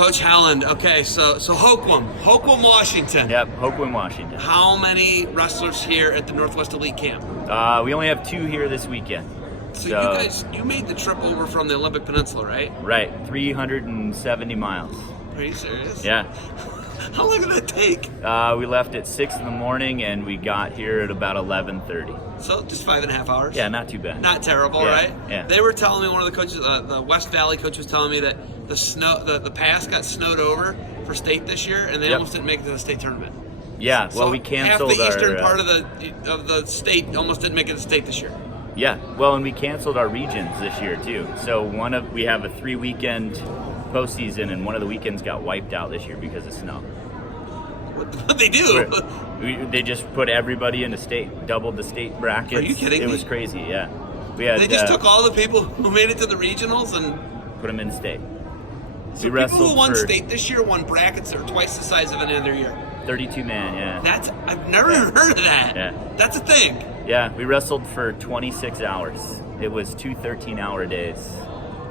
Coach Helland. Okay, so Hoquiam, Washington. Yep, Hoquiam, Washington. How many wrestlers here at the Northwest Elite Camp? We only have 2 here this weekend. So you made the trip over from the Olympic Peninsula, right? Right, 370 miles. Are you serious? Yeah. How long did that take? We left at 6 in the morning and we got here at about 11:30. So just 5.5 hours? Yeah, not too bad. Not terrible, yeah, right? Yeah. They were telling me, one of the coaches, the West Valley coach was telling me that the pass got snowed over for state this year, and they almost didn't make it to the state tournament. Yeah, well, so we canceled half the eastern our, part of the state almost didn't make it to state this year. Yeah, well, and we canceled our regions this year too. So we have a 3-weekend postseason, and one of the weekends got wiped out this year because of snow. What they do? They just put everybody into state, doubled the state brackets. Are you kidding me? It was crazy, yeah. They just took all the people who made it to the regionals and put them in state. So people who won state this year won brackets that are twice the size of any other year. 32-man, yeah. I've never even heard of that. Yeah. That's a thing. Yeah, we wrestled for 26 hours. It was 2 13-hour days.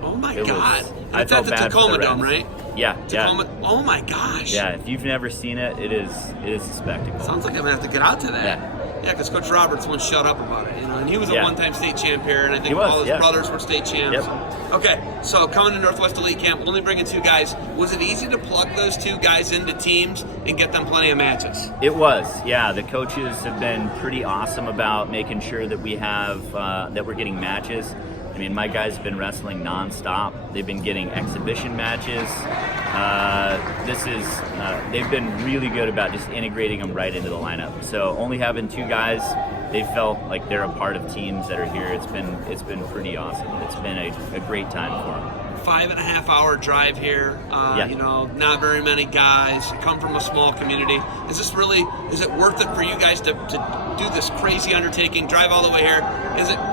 Oh my God. That's at the Tacoma Dome, right? Yeah, Tacoma, yeah. Oh my gosh. Yeah, if you've never seen it, it is a spectacle. Sounds like I'm gonna have to get out to that. Yeah, because Coach Roberts won't shut up about it, and he was a one-time state champ here, and I think all his brothers were state champs. Yep. Okay, so coming to Northwest Elite Camp, only bringing 2 guys. Was it easy to plug those 2 guys into teams and get them plenty of matches? It was, yeah. The coaches have been pretty awesome about making sure that we have that we're getting matches. I mean, my guys have been wrestling nonstop. They've been getting exhibition matches. They've been really good about just integrating them right into the lineup. So only having 2 guys, they felt like they're a part of teams that are here. It's been pretty awesome. It's been a great time for them. 5.5-hour drive here. Not very many guys. Come from a small community. Is it worth it for you guys to do this crazy undertaking, drive all the way here?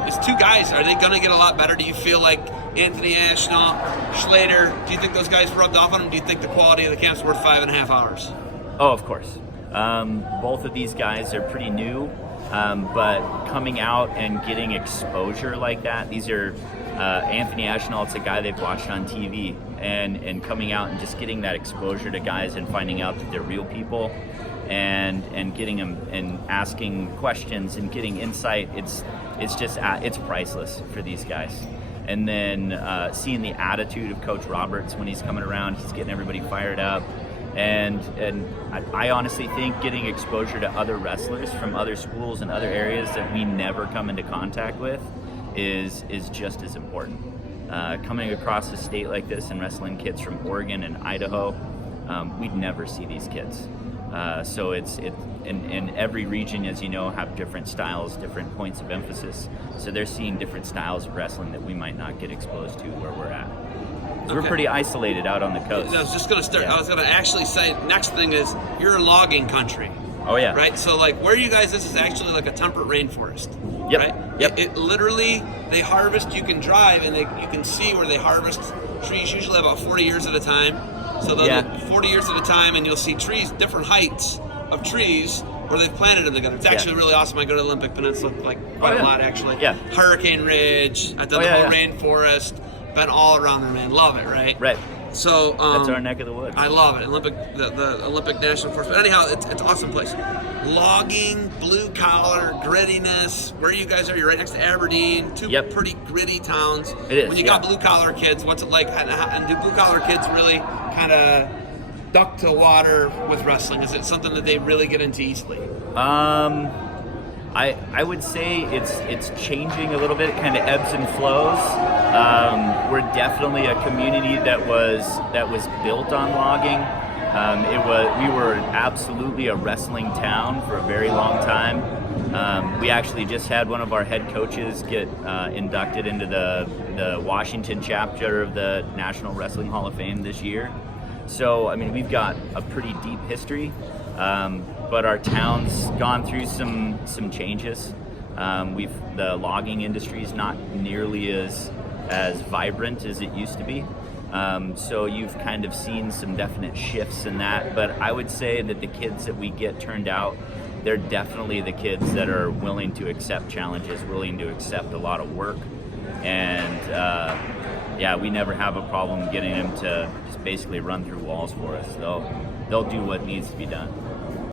Is 2 guys, are they going to get a lot better? Do you feel like Anthony Ashnaw, Schlater, do you think those guys rubbed off on them? Do you think the quality of the camp's worth 5.5 hours? Oh, of course. Both of these guys are pretty new, but coming out and getting exposure like that, these are Anthony Ashnaw, it's a guy they've watched on TV, and coming out and just getting that exposure to guys and finding out that they're real people, and getting them and asking questions and getting insight. It's priceless for these guys. And then seeing the attitude of Coach Roberts when he's coming around, he's getting everybody fired up. And I honestly think getting exposure to other wrestlers from other schools and other areas that we never come into contact with is just as important. Coming across a state like this and wrestling kids from Oregon and Idaho, we'd never see these kids. So it's in every region, as you know, have different styles, different points of emphasis. So they're seeing different styles of wrestling that we might not get exposed to where we're at. So we're pretty isolated out on the coast. I was just going to start. Yeah. I was going to actually say, next thing is, you're a logging country. Oh yeah. Right. So where you guys, this is actually like a temperate rainforest. Yep. Right. Yep. It literally, they harvest. You can drive and you can see where they harvest trees. Usually about 40 years at a time. So they'll 40 years at a time, and you'll see trees, different heights of trees where they've planted them together. It's actually really awesome. I go to the Olympic Peninsula quite a lot, actually. Yeah. Hurricane Ridge. I've done the whole rainforest. Been all around there, man. Love it, right? Right. So that's our neck of the woods. I love it. The Olympic National Forest. But anyhow, it's an awesome place. Logging, blue collar, grittiness. Where you guys are, you're right next to Aberdeen. 2 pretty gritty towns. It is. When you got blue collar kids, what's it like? And do blue collar kids really kind of duck to water with wrestling? Is it something that they really get into easily? I would say it's changing a little bit. It kind of ebbs and flows. We're definitely a community that was built on logging. We were absolutely a wrestling town for a very long time. We actually just had one of our head coaches get inducted into the Washington chapter of the National Wrestling Hall of Fame this year. So, I mean, we've got a pretty deep history, but our town's gone through some changes. The logging industry is not nearly as vibrant as it used to be. So you've kind of seen some definite shifts in that. But I would say that the kids that we get turned out, they're definitely the kids that are willing to accept challenges, willing to accept a lot of work, and yeah, we never have a problem getting them to just basically run through walls for us. They'll do what needs to be done.